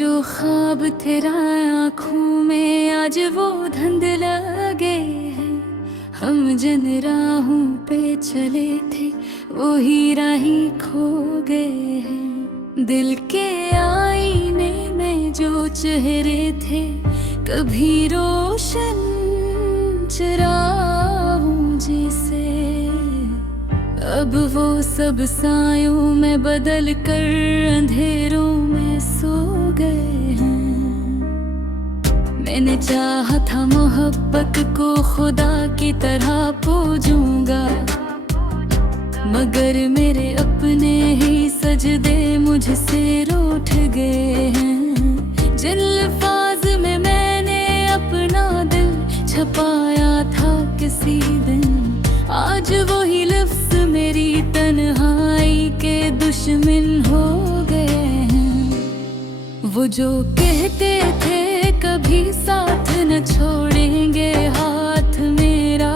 जो ख्वाब तेरा आँखों में आज वो धुंध लगे हैं। हम जिन राहों पे चले थे वो ही राही खो गए हैं। दिल के आईने में जो चेहरे थे कभी रोशन चिरागों जैसे, अब वो सब सायों में बदल कर अंधेरों में सो गए हैं। मैंने चाहा था मोहब्बत को खुदा की तरह पूजूंगा, मगर मेरे अपने ही सजदे मुझसे रूठ गए हैं। जिन अल्फाज में मैंने अपना दिल छपाया था किसी दिन, आज वही लफ्ज़ मेरी तन्हाई के दुश्मन हो गए हैं। वो जो कहते थे कभी साथ न छोड़ेंगे हाथ मेरा,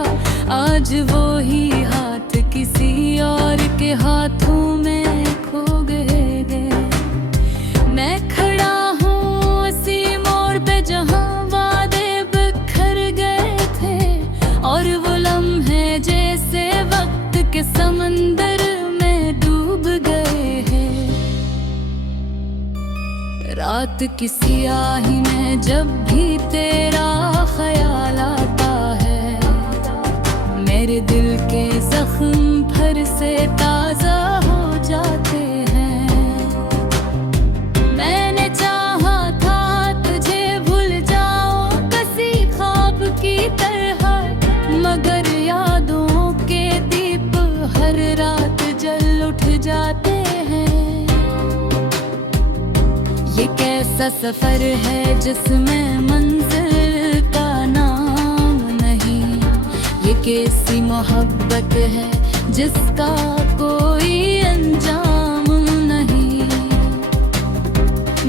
आज वो ही हाथ किसी और के हाथों में खो गए। मैं खड़ा हूँ उसी मोड़ पे जहाँ वादे बिखर गए थे, और वो लम्हे जैसे वक्त के समंदर में डूब गए हैं। रात की स्याही में जब भी तेरा ख्याल आता है, मेरे दिल के जख्म फिर से ताजा हो जाते हैं। मैंने चाहा था तुझे भूल जाऊं किसी ख्वाब की तरह, मगर यादों के दीप हर रात जल उठ जाते हैं। ये कैसा सफर है जिसमें मंजिल का नाम नहीं, ये कैसी मोहब्बत है जिसका कोई अंजाम नहीं।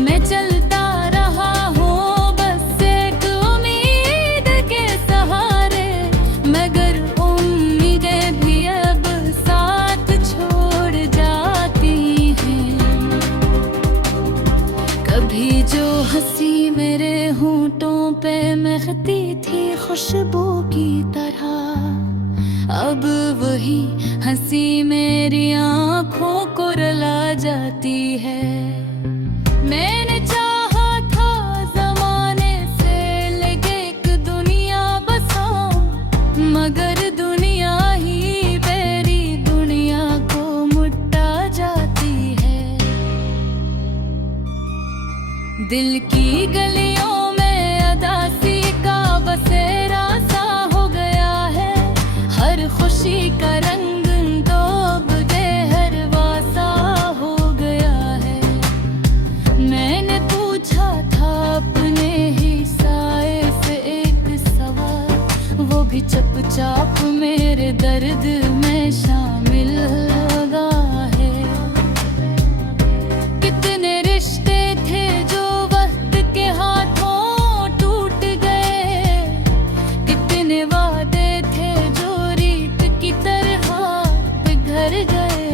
मैं चलता रहा हूँ बस एक उम्मीद के सहारे, मगर उम्मीदें भी अब साथ छोड़ जाती हैं। कभी जो हंसी मेरे होंठों पे महकती थी खुशबू की तरह, अब वही हंसी मेरी आँखों को रुला जाती है। मैंने चाहा था ज़माने से लगे एक दुनिया बसाऊं, मगर दुनिया ही मेरी दुनिया को मुट्टा जाती है। दिल की गलियों में अदासी का बसेरा सा हो गया है, हर खुशी का रंग तो बेहरवा सा हो गया है। मैंने पूछा था अपने ही साए से एक सवाल, वो भी चुपचाप मेरे दर्द में शामिल लगा है। कितने रिश्ते थे जो वक्त के हाथों टूट गए, कितने वादे थे जो रीत की तरह बिखर गए।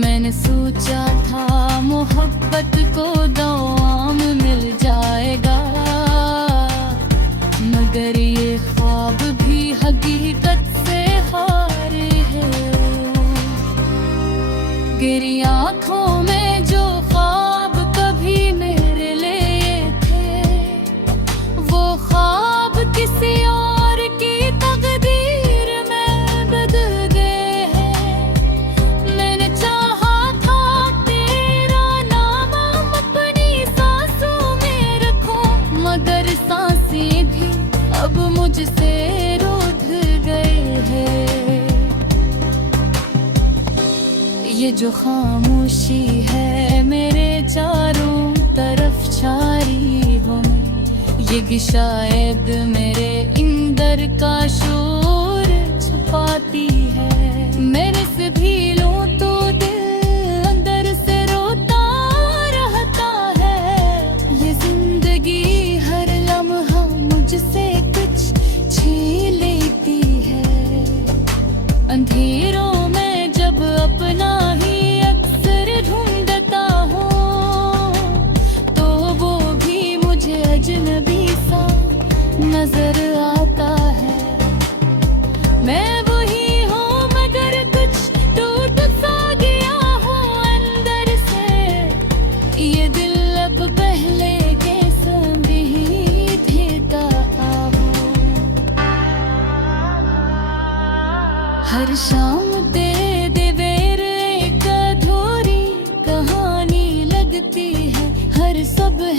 मैंने सोचा था मोहब्बत को दाम मिल जाएगा, मगर ये ख्वाब भी हकीकत से हारे हैं। गिरी आँखों में जो ख्वाब कभी मेरे लिए थे, वो ख्वाब किसी और की तकदीर में बदल गए हैं। मैंने चाहा था तेरा नाम अपनी सांसों में रखूं, मगर सांसें भी अब मुझसे रूठ गए हैं। ये जो खामोशी है मेरे चारों तरफ छाई हो, ये कि शायद मेरे इंदर का शोर छुपाती है। मेरे से भी लूं तो दिल अंदर से रोता रहता है। ये जिंदगी हर लम्हा मुझसे कुछ छीन लेती है। अंधेरों में जब अपना ही अक्सर ढूंढता हूँ,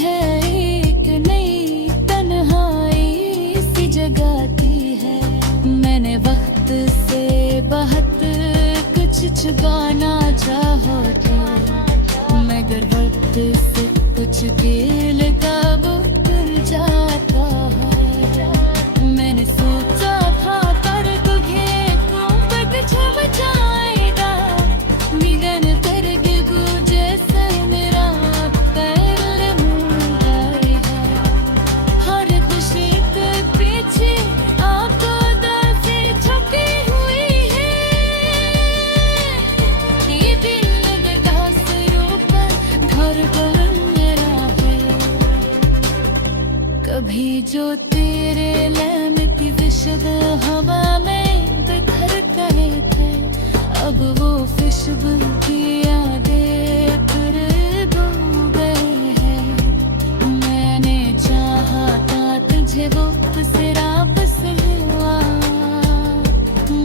है एक नई तन्हाई सी जगाती है। मैंने वक्त से बहुत कुछ छुपाना चाहा था, मगर वक्त से कुछ खेल का वो भूल जाता है। मैंने सोचा था कर तुझे कुछ बचाएगा, निगन कर गिगू जैसे मेरा पैर मुड़ाएगा। हर खुशी के पीछे आपको दिल से छुपी हुई है, ये दिल का सिरों पर धड़कन मेरा है। कभी जो तेरे लहमती विशद हवा में बिखर गए थे, अब वो खुशबू की यादें फिर डूब गए हैं। मैंने चाहा था तुझे वो वापस हुआ,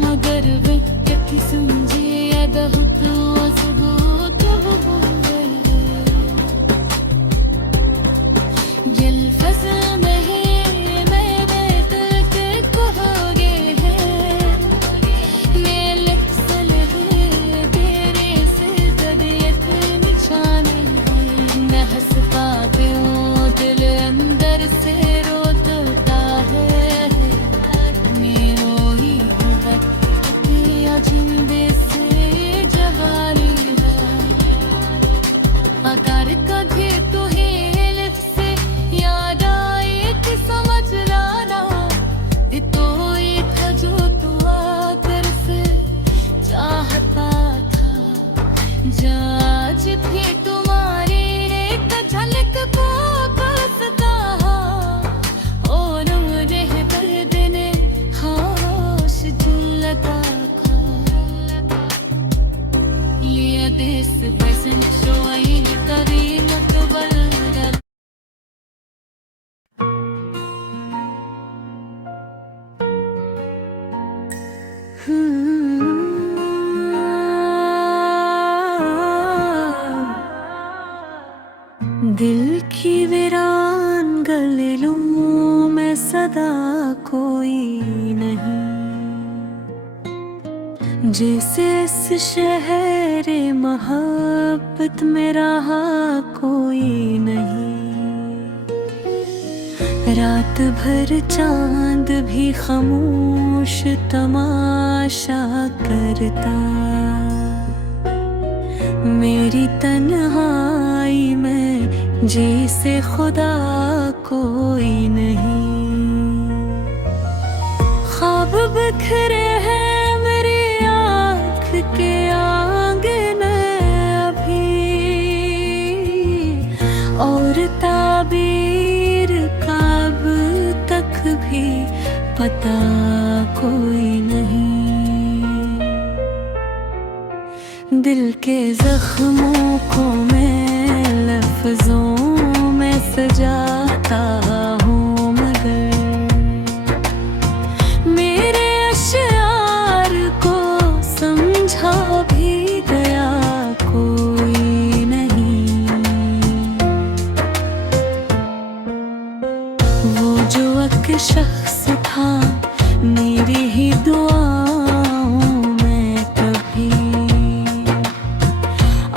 मगर वे क्या समझे बहुत सबूत हुए। ये फसल नहीं मेरे दिल के कहोगे हैं, ये लफ्ज़ है तेरे से तबीयत निशाने हैं। मैं हंस पाती हूँ दिल अंदर से रोता है, मेरो ही हुआ जिंदे से जहारी है। अगर कभी तुझे लिफ्ट से याद आए कि समझ लाना, ये तो ये था जो तू आकर से चाहता था। आज भी तुम्हारी एक झलक को बस कहा, और रह पर दिन खाश झुलता था। ये देश बसन शोई करी मतबल दिल की वीरान गलियों में सदा कोई नहीं, जैसे इस शहर मोहब्बत में रहा कोई नहीं। रात भर चांद भी खामोश तमाशा करता, मेरी तन्हाई में जैसे खुदा कोई नहीं। ख्वाब बिखरे हैं मेरी आँख के आंगन अभी, और ताबीर कब तक भी पता कोई नहीं। दिल के जख्मों को मैं लफ्जों में सजाता हूँ, मगर मेरे अश्यार को समझा भी गया कोई नहीं। वो जो एक शख्स था मेरी ही दुआओं में कभी,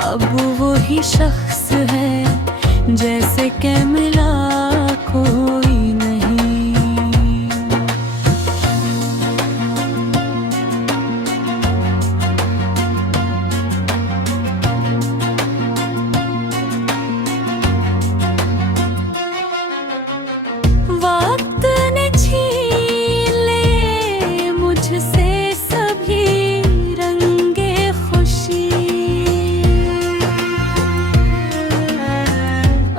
अब वो ही शख्स है जैसे के मिला कोई नहीं। वक्त ने छीन ले मुझसे सभी रंगे खुशी,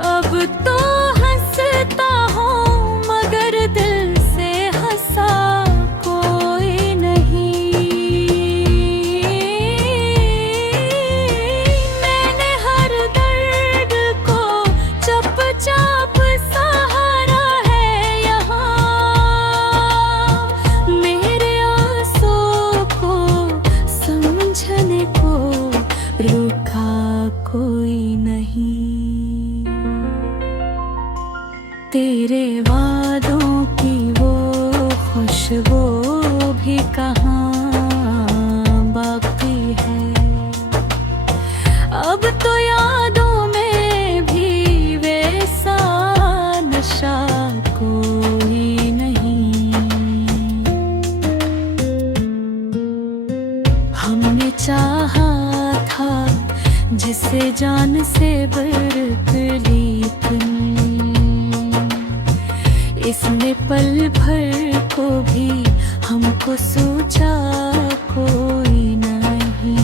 अब तो है तेरे वादों की वो खुशबू भी कहाँ बाकी है। अब तो यादों में भी वैसा नशा कोई नहीं। हमने चाहा था जिसे जान से बढ़ ली इतनी, इसने पल भर को भी हमको सोचा कोई नहीं।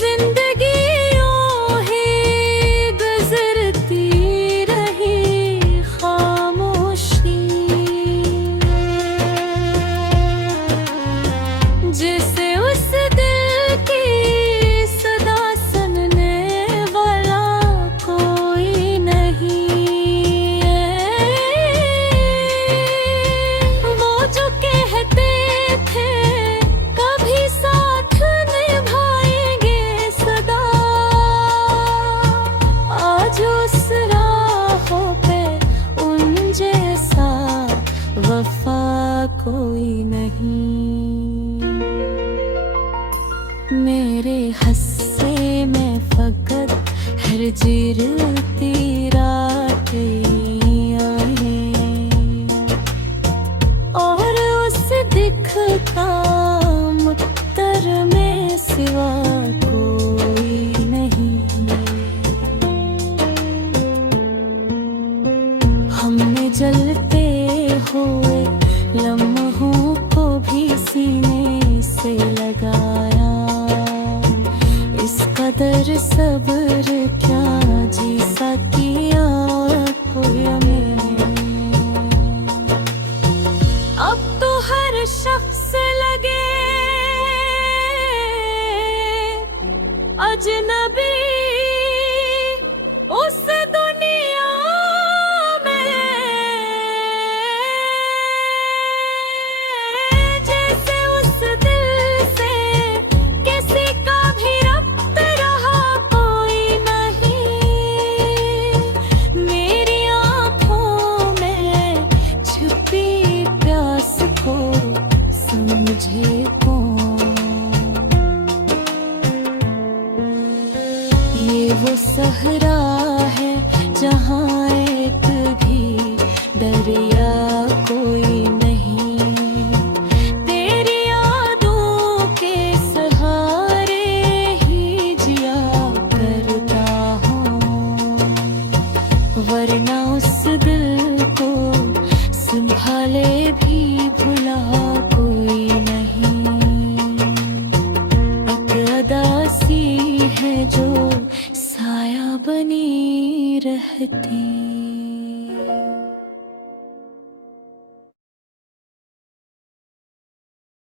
जिंदगी यूं ही गुजरती रही खामोशी, जिसे उस दिल की सदा सुनने वाला कोई नहीं है। वो जो कहते थे कभी साथ निभाएंगे सदा, आज उस राहों पे उन जैसा वफा कोई नहीं। मेरे हस्से में फकत हर जिरती रातें आए, और उस दिख का मुत्तर में सिवा कोई नहीं। हमने जलते हुए लम्हों को भी सीने से लगाया, इस कदर सब्र क्या जी सा किया कोई हमें। अब तो हर शख्स लगे अजनबी उस दुनिया में, जैसे उस दिल से किसी का भी रब्त रहा कोई नहीं। मेरी आँखों में छुपी प्यास को समझे कौन, ये वो सहरा है जहाँ एक भी दरिया कोई नहीं। तेरी यादों के सहारे ही जिया करता हूँ, वरना उस दिल को संभाले भी भुला कोई नहीं। एक अदा सी है जो साया बनी रहती।